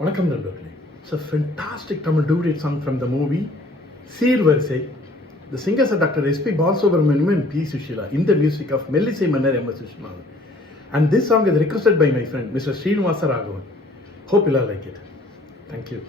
வணக்கம் நண்பர்களே. It's a fantastic Tamil duet song from the movie Seervarisai. The singers are Dr. S.P. Balasubramaniam and P. Sushila in the music of Mellisai Mannar M. Vishwanath. And this song is requested by my friend Mr. Srinivasa Raghavan. Hope you'll all like it. Thank you.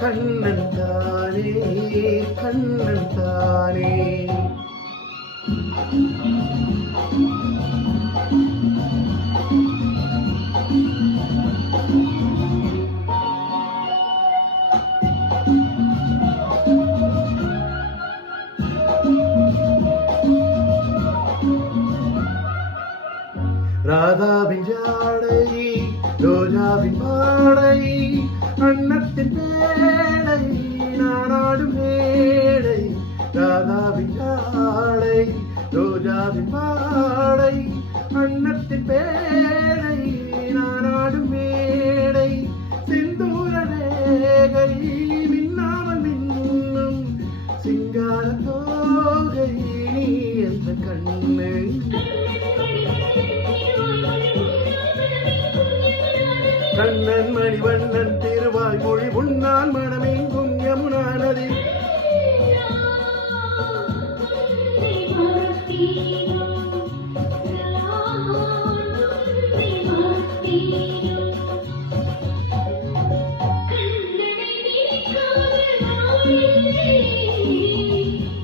Kannan தானே கண்ணன் தானே ராதாவின் ஜாடை ரோஜாவின் பாடை அன்னத்தின் மேடை நானாடும் மேடை ராதாவின் ஜாடை ரோஜாவின் பாடை அன்னத்தின் மேடை நானாடும் மேடை சிந்தூர ரேகை மின்னாமல் மின்னும் சிங்கார தோகை நீ என்ற கண்ணு கண்ணன் மணிவண்ணன் திருவாய் மொழி உன்னால் மனமெங்கும் யமுனா நதி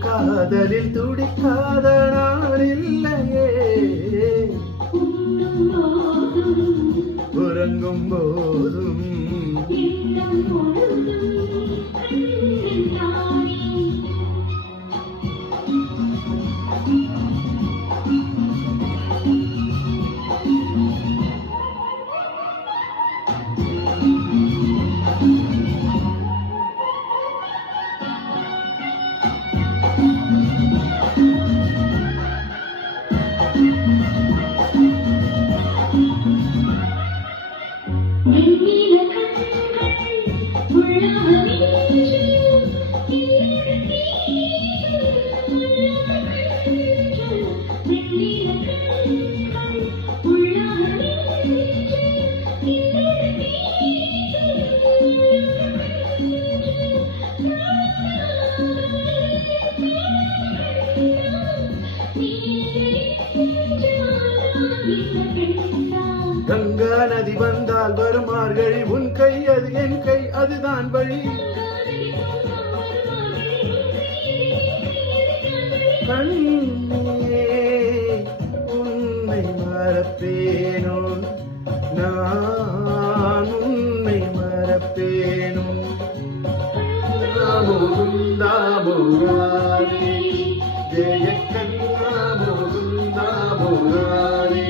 காதலில் துடிக்காத நாள் இல்லையே உறங்கும் போதும் கங்கா நதி வந்தால் வரும் மார்கழி உன் கை அது என் கை அதுதான் வழி கண்ணே உன்னை மறப்பேனோ நான் உன்னை மறப்பேனோ முகுந்தா முராரி ஜெய கண்ணா முகுந்தா முராரி